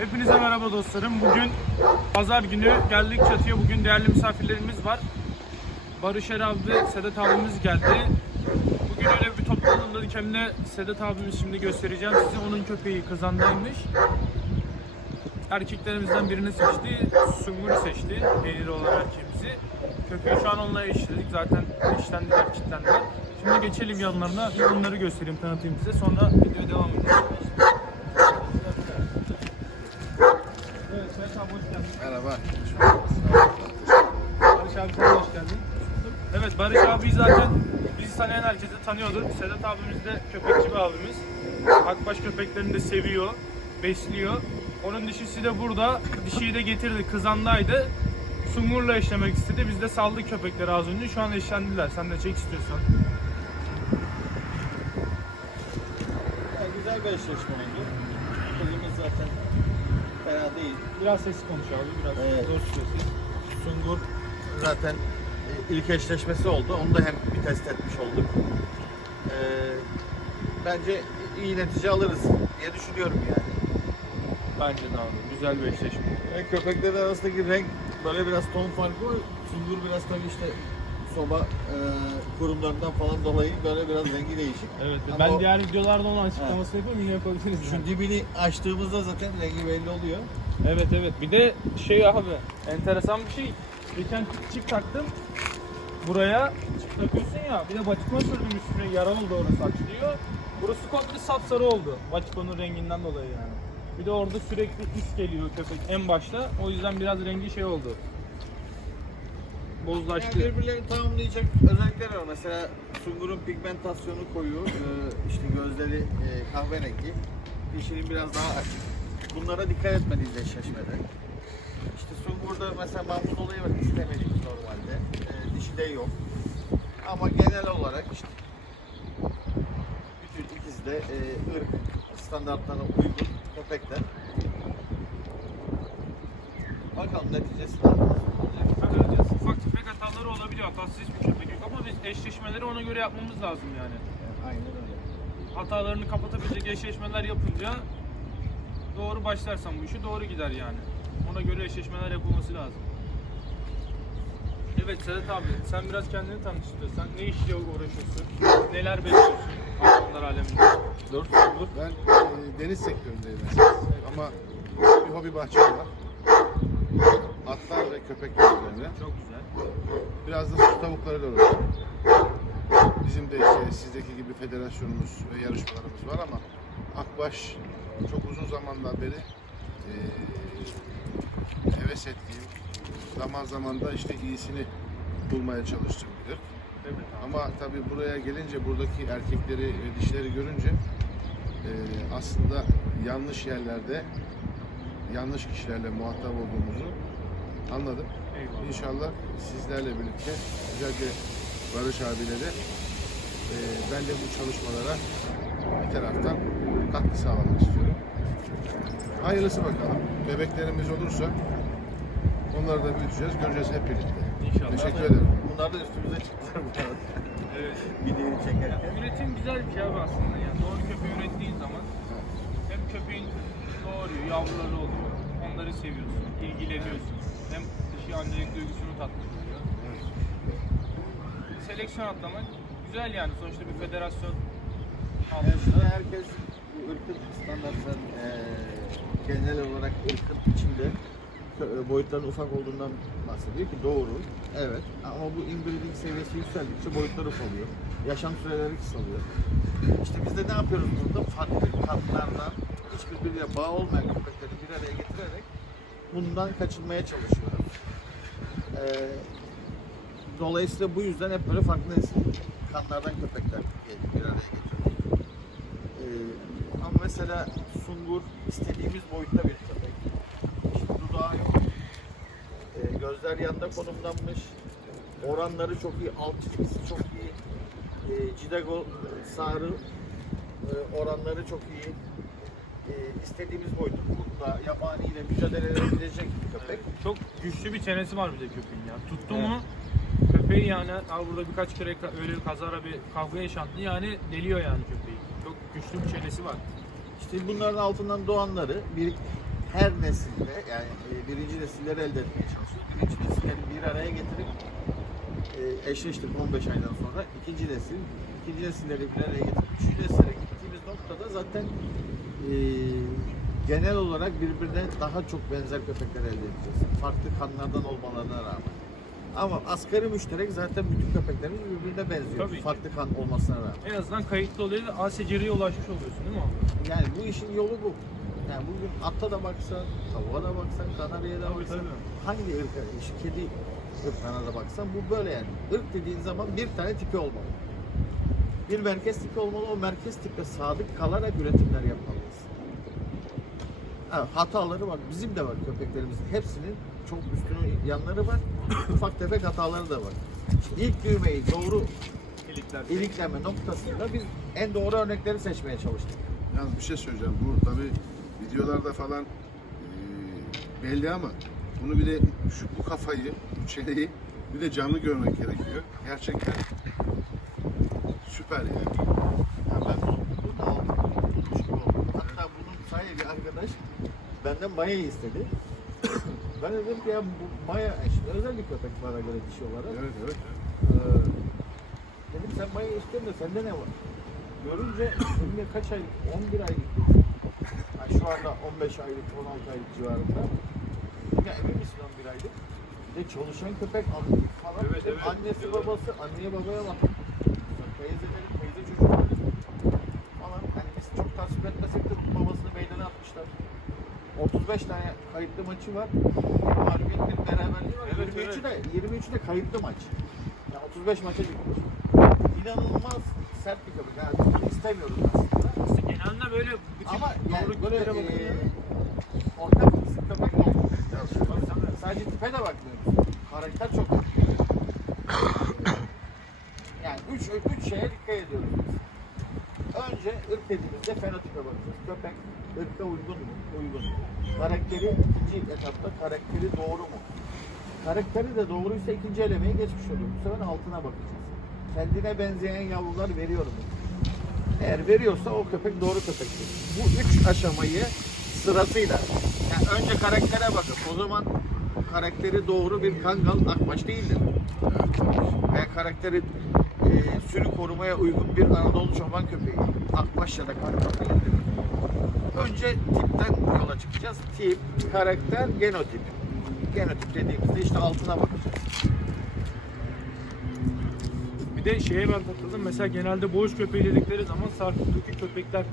Hepinize merhaba dostlarım. Bugün pazar günü geldik çatıya. Bugün değerli misafirlerimiz var. Barış Er Sedat abimiz geldi. Bugün öyle bir toplanın dedik hem de Sedat abimiz şimdi göstereceğim size. Onun köpeği kazandaymış. Erkeklerimizden birini seçti. Sungur'u seçti. Belirli olan erkeğimizi. Köpeği şu an onunla eşledik. Zaten eşlendiler, kilitlendiler. Şimdi geçelim yanlarına. Bir onları göstereyim, tanıtayım size. Sonra videoya devam edelim. Evet, Sedat abi hoş geldin. Merhaba. Barış abi sen de hoş geldin. Evet Barış abi zaten bizi tanıyan herkese tanıyordur. Sedat abimiz de köpekçi bir abimiz. Akbaş köpeklerini de seviyor, besliyor. Onun dişisi de burada. Dişiyi de getirdi, kızandaydı. Sungur'la eşlemek istedi. Biz de saldık köpekleri az önce. Şu an eşlendiler. Sen de çek istiyorsan. Yani güzel bir eşleşme oldu. Kızımız zaten fena değil. Biraz sessiz konuş abi. Biraz Evet. zor sessiz. Sungur zaten e, ilk eşleşmesi oldu. Onu da hem bir test etmiş olduk. Bence iyi netice alırız diye düşünüyorum yani. Bence de abi. Güzel bir eşleşme. Ve köpekler arasındaki renk böyle biraz ton farkı var. Sungur biraz tabii işte soba e, kurumlarından falan dolayı böyle biraz rengi değişik. Evet. Ama ben o- diğer videolarda onun açıklamasını yapıyorum. Yine yapabiliriz. Şu dibini açtığımızda zaten rengi belli oluyor. Evet evet. Bir de şey abi enteresan bir şey. Geçen çip taktım. Buraya çip takıyorsun ya. Bir de batikon sürdüm üstüne yara oldu orası açılıyor. Burası komple sapsarı oldu. Batikonun renginden dolayı yani. Bir de orada sürekli is geliyor köpek en başta. O yüzden biraz rengi şey oldu. Bozlaştı. Yani birbirlerini tamamlayacak özellikler var. Mesela sungurun pigmentasyonu koyu, e, işte gözleri e, kahverengi, dişinin biraz daha açık. Bunlara dikkat etmeliyiz eşleşmede. İşte sungurda mesela mamut olayı var istemediğimiz normalde. E, dişi de yok. Ama genel olarak işte ikisi de e, ırk standartlarına uygun köpekler. Bakalım neticesi ne olacak. Evet, ufak tefek hataları olabiliyor. Hatasız hiçbir köpek yok ama biz eşleşmeleri ona göre yapmamız lazım yani. Aynen öyle. hatalarını kapatabilecek eşleşmeler yapınca doğru başlarsan bu işi doğru gider yani. Ona göre eşleşmeler yapılması lazım. Evet Sedat abi sen biraz kendini tanıt istiyorsan. Ne işle uğraşıyorsun? Neler besliyorsun hayvanlar aleminde? Dört sungur. Ben e, deniz sektöründeyim esas. Ama bir hobi bahçem var. Atlar ve köpekler üzerine. Çok güzel. Biraz da su tavuklarıyla uğraşıyorum. Bizim de işte sizdeki gibi federasyonumuz ve yarışmalarımız var ama Akbaş çok uzun zamandan beri e, heves ettiğim, zaman zaman da işte iyisini bulmaya çalıştığım bir ırk. Ama tabii buraya gelince buradaki erkekleri ve dişleri görünce e, aslında yanlış yerlerde yanlış kişilerle muhatap olduğumuzu anladım. Eyvallah. İnşallah sizlerle birlikte özellikle Barış abiyle de e, ben de bu çalışmalara bir taraftan katkı sağlamak istiyorum. Hayırlısı bakalım. Bebeklerimiz olursa onları da büyüteceğiz, göreceğiz hep birlikte. İnşallah. Teşekkür ederim. Bunlar da üstümüze çıktılar bu arada. Evet. Videoyu çekerken. Üretim güzel bir şey abi aslında yani. Doğru köpeği ürettiğin zaman hem köpeğin doğuruyor, yavruları oluyor. Onları seviyorsun, ilgileniyorsun. Hem dişi annelik duygusunu tatmış oluyor. Seleksiyon atlamak güzel yani. Sonuçta bir federasyon altında. Aslında herkes bu ırkın standartların eee genel olarak ırkın içinde boyutların ufak olduğundan bahsediyor ki doğru. Evet. Ama bu inbreeding seviyesi yükseldikçe boyutlar ufalıyor. Yaşam süreleri kısalıyor. İşte biz de ne yapıyoruz burada? Farklı katlardan hiçbirbiriyle bağ olmayan köpekleri bir araya getirerek bundan kaçınmaya çalışıyoruz. Eee dolayısıyla bu yüzden hep böyle farklı nesil kanlardan köpekler bir araya getiriyoruz. Ee, ama mesela sungur istediğimiz boyutta bir köpek. İşte dudağı yok. Gözler yanda konumlanmış. Oranları çok iyi, alt çizgisi çok iyi. Ee, Cidago sarı e, oranları çok iyi. Ee, istediğimiz boyutta kurtla, yabaniyle mücadele edebilecek bir köpek. Çok güçlü bir çenesi var bir de köpeğin ya. Tuttu mu köpeği yani abi burada birkaç kere ka- öyle bir kazara bir kavga yaşandı yani deliyor yani köpeği. Çok güçlü bir çenesi var. İşte bunların altından doğanları bir her nesilde yani e, birinci nesilleri elde etmeye çalışıyoruz. Birinci nesilleri bir araya getirip e, eşleştirip 15 aydan sonra ikinci nesil, ikinci nesilleri bir araya getirip üçüncü nesile gittiğimiz noktada zaten e, genel olarak birbirine daha çok benzer köpekler elde edeceğiz. Farklı kanlardan olmalarına rağmen. Ama asgari müşterek zaten bütün köpeklerimiz birbirine benziyor. Tabii ki. Farklı kan olmasına rağmen. En azından kayıtlı oluyor da A secereye ulaşmış oluyorsun değil mi abi? Yani bu işin yolu bu. Yani bugün atta da baksan, tavuğa da baksan, kanaryaya da Tabii, baksan, tabii. hangi ırka, şu kedi ırklarına da baksan bu böyle yani. Irk dediğin zaman bir tane tipi olmalı. Bir merkez tipi olmalı, o merkez tipe sadık kalarak üretimler yapmalıyız. Ha, hataları var, bizim de var köpeklerimizin. Hepsinin çok üstünün yanları var, ufak tefek hataları da var. İlk düğmeyi doğru Elikler. ilikleme noktasında biz en doğru örnekleri seçmeye çalıştık. Yalnız bir şey söyleyeceğim. Bu tabii videolarda falan e, belli ama bunu bir de şu bu kafayı, bu çeneyi bir de canlı görmek gerekiyor. Gerçekten süper yani. Ya ben bunu, aldım. Gibi oldum. Hatta bunun sahibi arkadaş benden mayayı istedi. ben de dedim ki ya bu maya, işte özel bir köpek bana göre dişi olarak. Evet evet. Ee, dedim sen maya istiyorsun da sende ne var? Görünce kaç aylık? 11 aylık. Şu anda 15 aylık, 16 aylık civarında. Ya emin misin 11 aylık? Bir de çalışan köpek falan. Evet, evet. Annesi babası, anneye babaya bak. Teyzeleri, teyze çocuğu falan. Hani biz çok tasvip etmesek de babasını meydana atmışlar. 35 tane kayıtlı maçı var. Bir mağlubiyet, bir beraberliği var. Evet, 23'ü de 23'ü de kayıtlı maç. Yani 35 maça çıkmış. İnanılmaz sert bir köpek. Yani istemiyoruz aslında. Genelde böyle tip Ama yani böyle tiplere bakın ya. eee orta kısık köpek de olur. Sadece tipe de bakmıyoruz. Karakter çok önemli. Yani üç, üç şeye dikkat ediyoruz biz. Önce ırk dediğimizde fenotipe bakacağız. Köpek ırka uygun mu? Uygun. Karakteri ikinci etapta karakteri doğru mu? Karakteri de doğruysa ikinci elemeye geçmiş oluyor. Bu sefer altına bakacağız. Kendine benzeyen yavrular veriyor mu? Eğer veriyorsa o köpek doğru köpektir. Bu üç aşamayı sırasıyla yani önce karaktere bakın. O zaman karakteri doğru bir kangal akbaş değildir. Veya karakteri e, sürü korumaya uygun bir Anadolu çoban köpeği. Akbaş ya da kangal değildir. Önce tipten yola çıkacağız. Tip, karakter, genotip. Genotip dediğimizde işte altına bakacağız. Bir de şeye ben takıldım. Mesela genelde boğuş köpeği dedikleri zaman sarkıntı köpekler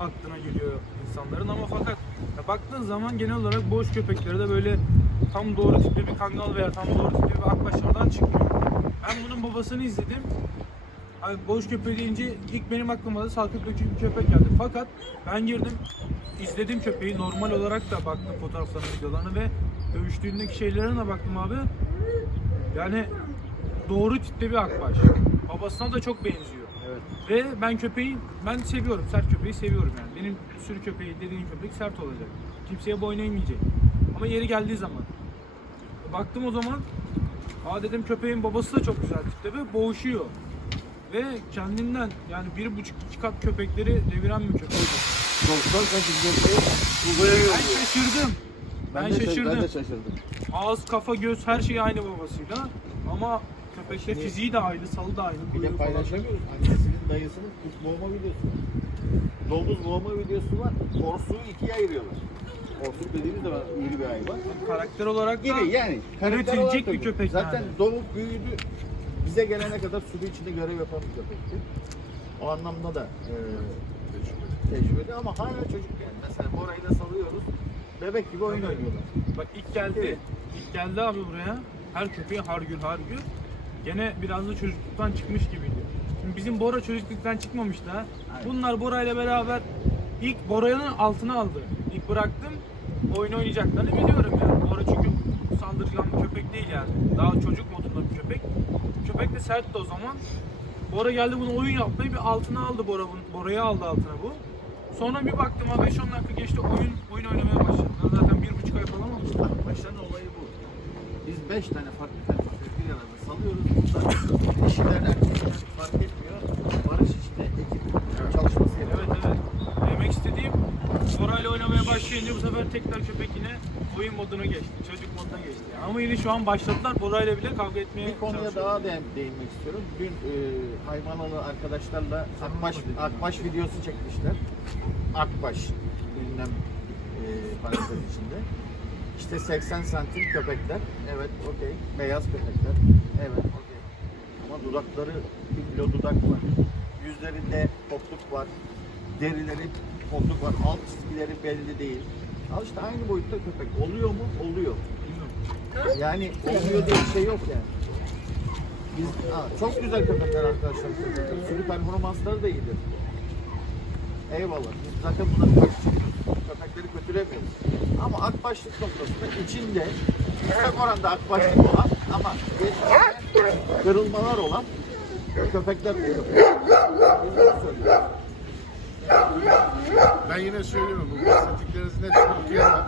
aklına geliyor insanların ama fakat ya baktığın zaman genel olarak boğuş köpekleri de böyle tam doğru tipli bir kangal veya tam doğru tipli bir akbaşlardan çıkmıyor. Ben bunun babasını izledim. Abi boğuş köpeği deyince ilk benim aklıma da sarkık dökük bir köpek geldi. Fakat ben girdim izledim köpeği normal olarak da baktım fotoğraflarına videolarına ve dövüştüğündeki şeylerine de baktım abi. Yani doğru tipte bir akbaş. Babasına da çok benziyor. Evet. Ve ben köpeği, ben seviyorum, sert köpeği seviyorum yani. Benim sürü köpeği dediğim köpek sert olacak. Kimseye boyun eğmeyecek. Ama yeri geldiği zaman. Baktım o zaman, aa dedim köpeğin babası da çok güzel tipte ve boğuşuyor. Ve kendinden yani bir buçuk iki kat köpekleri deviren bir köpek. Doktor uzaya Ben şaşırdım. Ben, de şaş- şaşırdım. Ben de şaşırdım. Ağız, kafa, göz her şey aynı babasıyla. Ama köpekte Şimdi- fiziği de aynı, salı da aynı. Bir de paylaşamıyoruz. Annesinin dayısının kuş boğma videosu var. Domuz boğma videosu var. Korsuğu ikiye ayırıyorlar. Korsuk dediğimiz de iri bir hayvan. Karakter olarak da İri yani. üretilecek bir köpek Zaten yani. doğup büyüdü. Bize gelene kadar sürü içinde görev yapan bir köpekti. O anlamda da e, tecrübeli ama hala çocuk yani. Mesela Bora'yı da salıyoruz. Bebek gibi oyun oynuyorlar. Bak ilk geldi. Evet. İlk geldi abi buraya. Her köpeği hargür hargür. Gene biraz da çocukluktan çıkmış gibiydi. Şimdi bizim Bora çocukluktan çıkmamıştı ha. Aynen. Bunlar Bora ile beraber ilk Bora'nın altına aldı. İlk bıraktım. Oyun oynayacaklarını biliyorum yani. Bora çünkü saldırgan bir köpek değil yani. Daha çocuk modunda bir köpek. Köpek de sertti o zaman. Bora geldi bunu oyun yaptı. Bir altına aldı Bora bunu. Bora'yı aldı altına bu. Sonra bir baktım ha 5-10 dakika geçti oyun oyun oynamaya başladılar. Zaten bir buçuk ay falan oldu. Başların olayı bu. Biz beş tane farklı tane salıyoruz. Burada dişiler erkekler fark etmiyor. Barış içinde ekip çalışması yapıyor. Evet evet. Demek istediğim Bora ile oynamaya başlayınca bu sefer tekrar köpek yine oyun moduna geçti. Çocuk moduna geçti. Yani. Ama yine şu an başladılar. Bora'yla bile kavga etmeye Bir konuya daha değin- değinmek istiyorum. Dün e, hayvanalı arkadaşlarla Akbaş, Akbaş videosu çekmişler. Akbaş bilmem e, parantez içinde. İşte 80 santim köpekler. Evet, okey. Beyaz köpekler. Evet, okey. Ama dudakları bir kilo dudak var. Yüzlerinde kokluk var. Derileri kokluk var. Alt çizgileri belli değil. Al işte aynı boyutta köpek. Oluyor mu? Oluyor. Yani olmuyor diye bir şey yok yani. Biz, ha, çok güzel köpekler arkadaşlar. Sürü performansları da iyidir. Eyvallah. Biz zaten bunları karşı götüremiyoruz. Ama akbaşlık noktasında içinde yüksek oranda akbaşlık olan ama kırılmalar olan köpekler söylüyoruz. Ben yine söylüyorum bu bahsettiklerinizin hepsini okuyamam.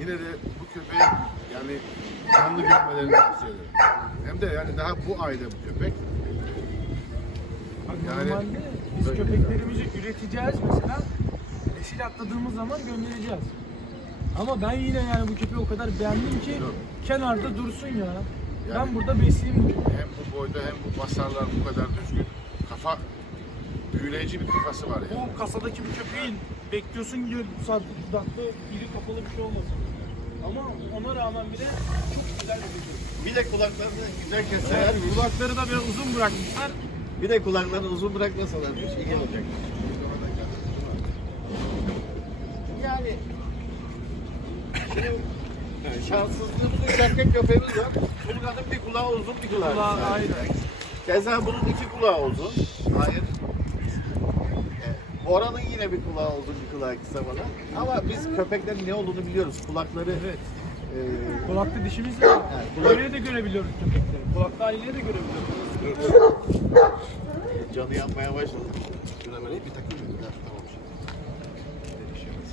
Yine de bu köpeği yani canlı görmelerini tavsiye ederim. Hem de yani daha bu ayda bu köpek. Yani- Normalde biz köpeklerimizi üreteceğiz mesela. Nesil atladığımız zaman göndereceğiz. Ama ben yine yani bu köpeği o kadar beğendim ki Yok. kenarda dursun ya. ben Yani- burada besleyeyim bu köpeği. Hem bu boyda hem bu basarlar bu kadar düzgün. Kafa büyüleyici bir kafası var yani. O kasadaki bir köpeğin bekliyorsun ki saat dakika biri kapalı bir şey olmasın. Ama ona rağmen bile çok güzel bir köpek. Bir de kulaklarını güzel keseler. Kulakları da biraz uzun bırakmışlar. Bir de kulaklarını uzun bırakmasalarmış iyi olacak. Yani şimdi şanssızlığımız üç erkek köpeğimiz var. Tulga'nın bir kulağı uzun bir kulağı Kulağı kısa. Keza bunun iki kulağı uzun. Hayır. Bora'nın yine bir kulağı uzun bir kulağı kısa bana. Ama biz köpeklerin ne olduğunu biliyoruz. Kulakları Evet. e, Kulakta dişimiz var. Evet, kulak- Öyle de görebiliyoruz köpekleri. Kulakta aileyi de görebiliyoruz. canı yanmaya başladı. Şuna böyle bir takayım mı? Ya, tamam. Değişemez.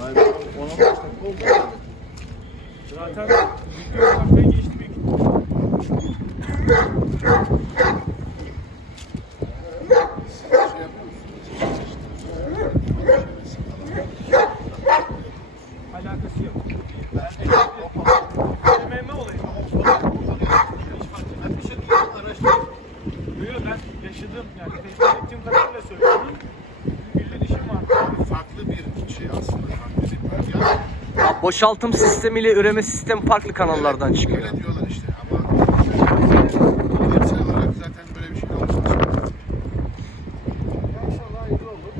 Vay be, 10-15 dakika oldu. Zaten video kafeye geçti büyük ihtimalle. Siz şey yapıyor musunuz? Alakası yok. Ben MMA olayı. Ben bir şey diyeyim, araştırdım. Yok ben yaşadım yani tecrübe ettiğim kadarıyla söylüyorum. Güllü dişim var. Farklı bir şey aslında. Farklı bir yani Boşaltım sistemiyle üreme sistemi farklı kanallardan çıkıyor. Öyle diyorlar işte ama bilimsel olarak zaten böyle bir şey alışmışız. İnşallah iyi olur.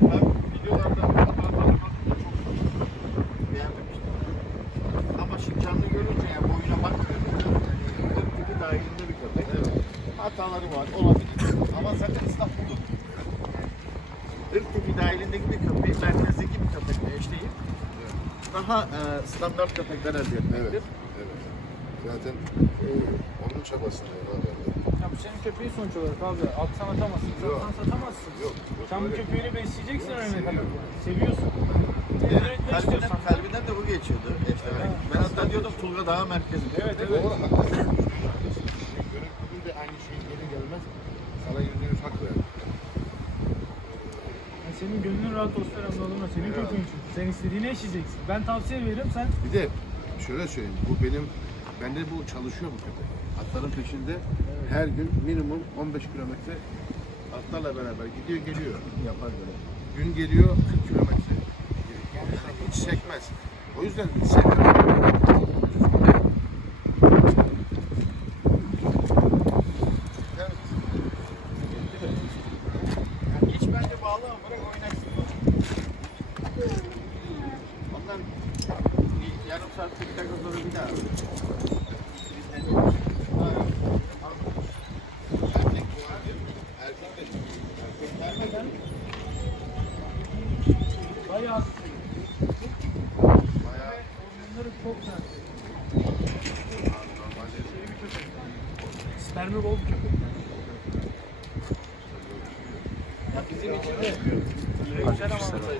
Ben videolarda, fotoğraflarda çok beğenmemiştim. Ama şimdi canlı görünce yani boyuna bakmıyorum. Yani tipi dahilinde bir köpek. Hataları var, olabilir. Ama zaten İstanbul'dur. Irk tipi dahilindeki bir köpeği merkezdeki bir köpekle eşleyip daha e, standart köpekler elde etmektir. Evet. Evet. Zaten e, onun çabasındayım abi ben de. Ya bu senin köpeğin sonuç olarak abi. Atsan atamazsın, Yok. satsan satamazsın. Yok. yok Sen bu öyle. köpeğini besleyeceksin öyle kadar. Seviyorsun. Neden etmek kalbiden, istiyorsan. kalbinden de bu geçiyordu. eşlemek. Ben hatta diyordum Tulga daha merkezi. Evet evet. Doğru haklısın. De aynı şeyin geri gelmez. Sana yüzde yüz hak ver. Yani senin gönlün rahat olsun o. Senin köpeğin için. Sen istediğini eşleyeceksin. Ben tavsiye veririm sen Bir de şöyle söyleyeyim. Bu benim bende bu çalışıyor bu köpek. Atların peşinde her gün minimum 15 kilometre atlarla beraber gidiyor geliyor. Yapar böyle. Gün geliyor 40 kilometre. Hiç sekmez. O yüzden seviyorum. Evet. Yani hiç bence bağlama bırak oynaksın. Ondan bir yarım saat 40 dakika sonra bir daha. Erkek bu abi. Erkek de Vermeden bayağı bayağı oyunları çok güzel. normalde Şey bir köpek. Spermi bol bir köpek. ya bizim için de Güzel avantajlı.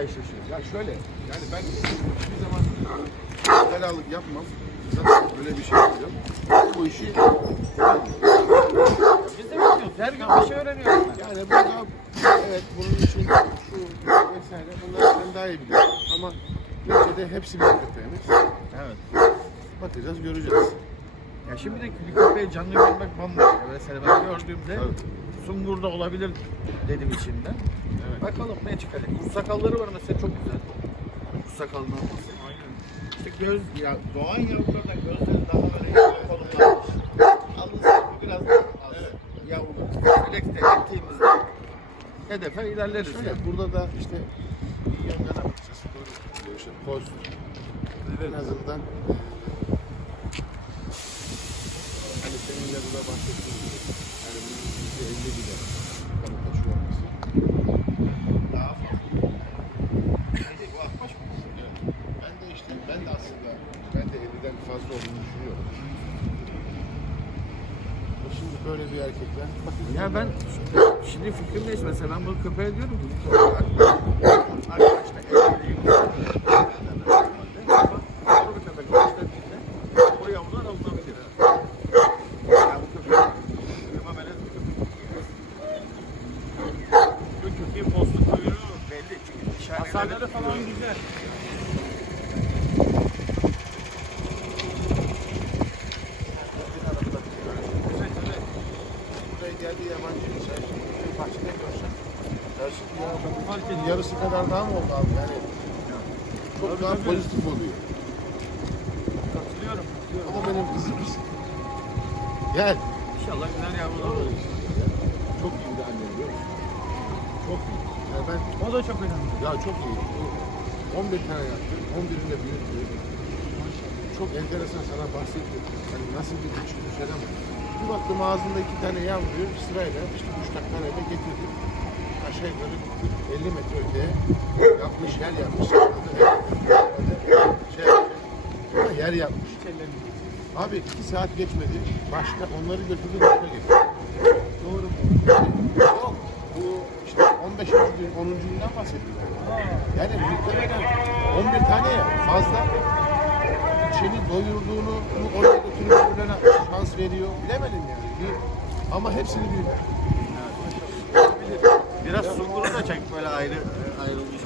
Eşleşiyoruz. Ya şöyle, yani ben hiçbir zaman belalık yapmam. Zaten böyle bir şey yapacağım. Bu işi Biz de bekliyoruz. Her gün bir şey öğreniyoruz. yani burada Evet bunun için şu vesaire bunları sen daha iyi biliyorsun. Ama neticede hepsi bizim köpeğimiz. Evet. Bakacağız göreceğiz. Ya şimdi de bir köpeği canlı görmek bambaşka. Mesela ben gördüğümde Evet. Sungur'da olabilir dedim içimden. Evet. Bakalım ne çıkacak. Kuş sakalları var mesela çok güzel. Kuş sakalının olması. Aynen. İşte göz, ya doğan yavrulardan gözleri daha böyle konumlanmış. Alnı biraz daha az. Evet. Yavru. Selekte ettiğimizde hedefe ilerleriz. Şöyle yani. burada da işte yan yana bakacağız. Böyle işte poz en azından hani senin de burada bahsettiğin gibi hani bunun yüzde elli bile kanı taşı olması Daha fazla. Bence bu akbaş mı? Evet. Ben de işte ben de aslında ben de 50'den fazla olduğunu düşünüyorum. Şimdi böyle bir erkekler bakın Ya ben şimdi fikrim değişti. Mesela ben bu köpeğe diyorum ki arkadaşlar evliyim. Ama bu köpek başladığında o yavrular alınabilir. Ya bu köpek kıyma melez bir köpek. Bu köpeğin postu kuyruğu. Belli çünkü dışarıda Hasarları falan güzel. Evet evet. buraya geldiği yabancı bir şey. Bahçede görsen. Dersin ki ya bu market yarısı kadar daha mı oldu abi yani? Çok Tabii, daha pozitif oluyor. Katılıyorum. katılıyorum. Ama benim kızım Gel. İnşallah güzel yavrular olur. Çok iyi bir anne biliyor musun? Çok iyi. Yani ben O da çok önemli. ya çok iyi. Bu 11 tane yaptım. 11'ini de büyüttü. Çok enteresan sana bahsediyorum. Hani nasıl bir bir şey ama. Bir baktım ağzında iki tane yavruyu sırayla işte üç taneyle getirdim. Aşağı yukarı 50 metre öteye yapmış yer yapmış. Şey, yer yapmış. Abi iki saat geçmedi. Başka onları götürdü başka getirdi. Doğru? Yok. Bu işte 15. gün 10. günden bahsediyorum. Yani muhtemelen 11 tane fazla içini doyurduğunu bunu oraya götürüp şans veriyor. Bilemedim yani. Bir, ama hepsini büyüdü. Biraz sunguru da çek böyle ayrı. Buyurun.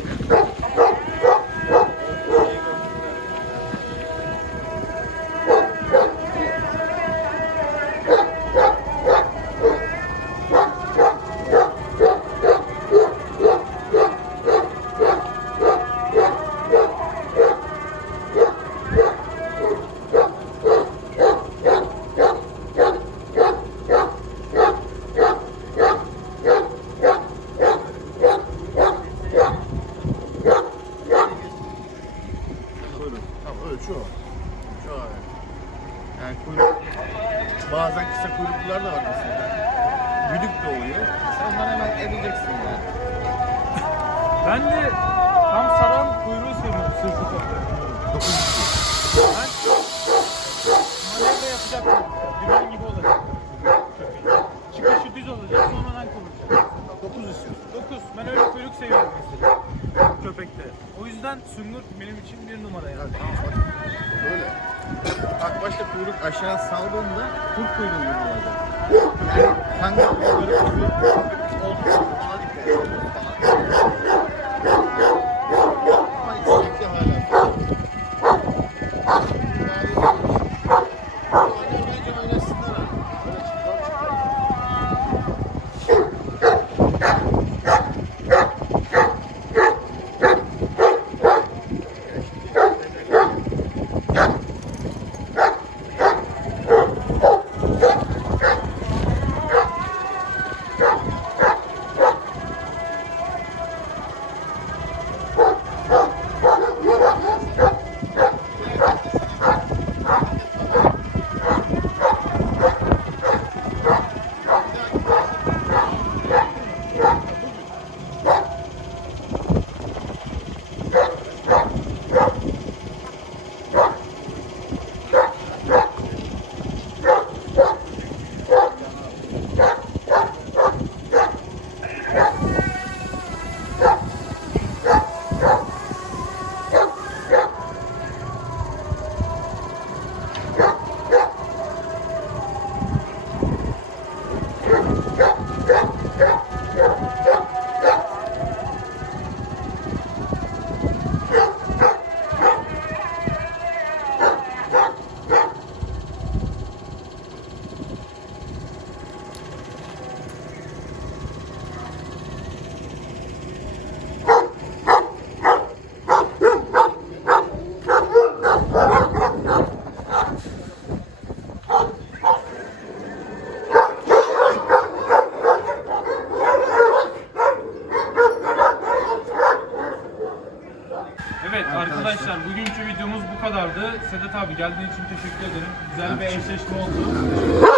Köpekte. O yüzden sungur benim için bir numara yani. Böyle. Bak başta kuyruk aşağı saldığında kurt kuyruğu gibi olacak. Böyle kuyruğu. Evet arkadaşlar bugünkü videomuz bu kadardı. Sedat abi geldiğin için teşekkür ederim. Güzel bir eşleşme oldu.